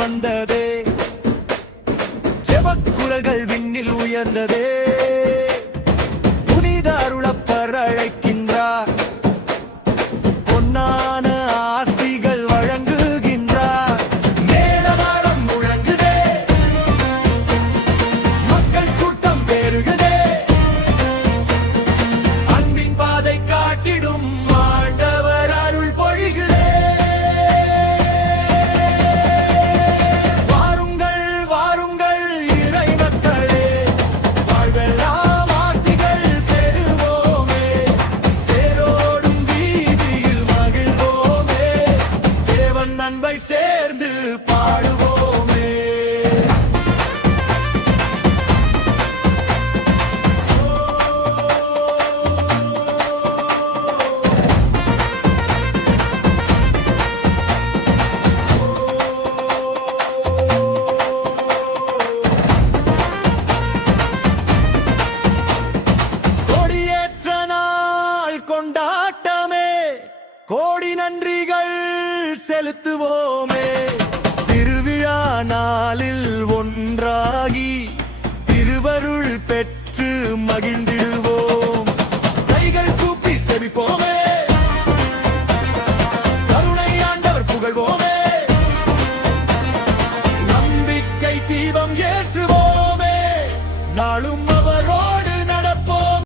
வந்ததே, ஜெபக்குரல்கள் விண்ணில் உயர்ந்ததே. புனித அருளப்பர் அழைக்கின்றார், பொன்னான ஆசிகள் வழங்குகின்றார். மேளதாளம் முழங்குதே, மக்கள் கூட்டம் பெருகுதே. அன்பின் பாதை காட்டிடும் ஆண்டவர் அருள் பொழிகுதே. வாருங்கள் வாருங்கள் இறை மக்களே, வாழ்வெல்லாம் ஆசிகள் பெறுவோமே. தேரோடும் வீதியில் மகிழ்வோமே, தேவன் அன்பை சேர்ந்து பாடுவோமே. கொடியேற்ற நாள் கொண்டாட்டமே, கோடி நன்றிகள் செலுத்துவோமே. திருவிழா நாளில் ஒன்றாகி திருவருள் பெற்று மகிழ்ந்திடுவோம். கைகள் கூப்பி செபிப்போமே, கருணை ஆண்டவர் புகழ்வோமே. நம்பிக்கை தீபம் ஏற்றுவோமே, நாளும் அவர்